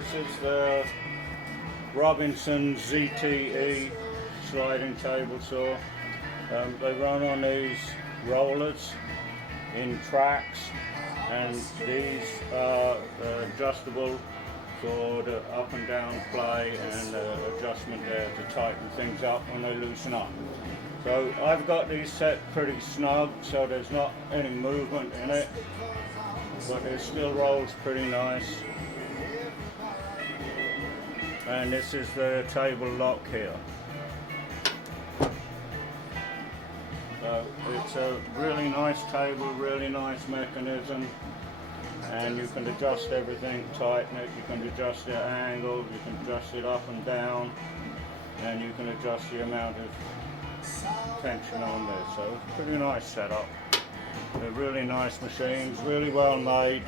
This is the Robinson ZTE sliding table saw. They run on these rollers in tracks, and these are adjustable for the up and down play and adjustment there to tighten things up when they loosen up. So I've got these set pretty snug, so there's not any movement in it, but it still rolls pretty nice. And this is the table lock here. So it's a really nice table, really nice mechanism, and you can adjust everything, tighten it, you can adjust the angle, you can adjust it up and down, and you can adjust the amount of tension on there. So it's a pretty nice setup. They're really nice machines, really well made.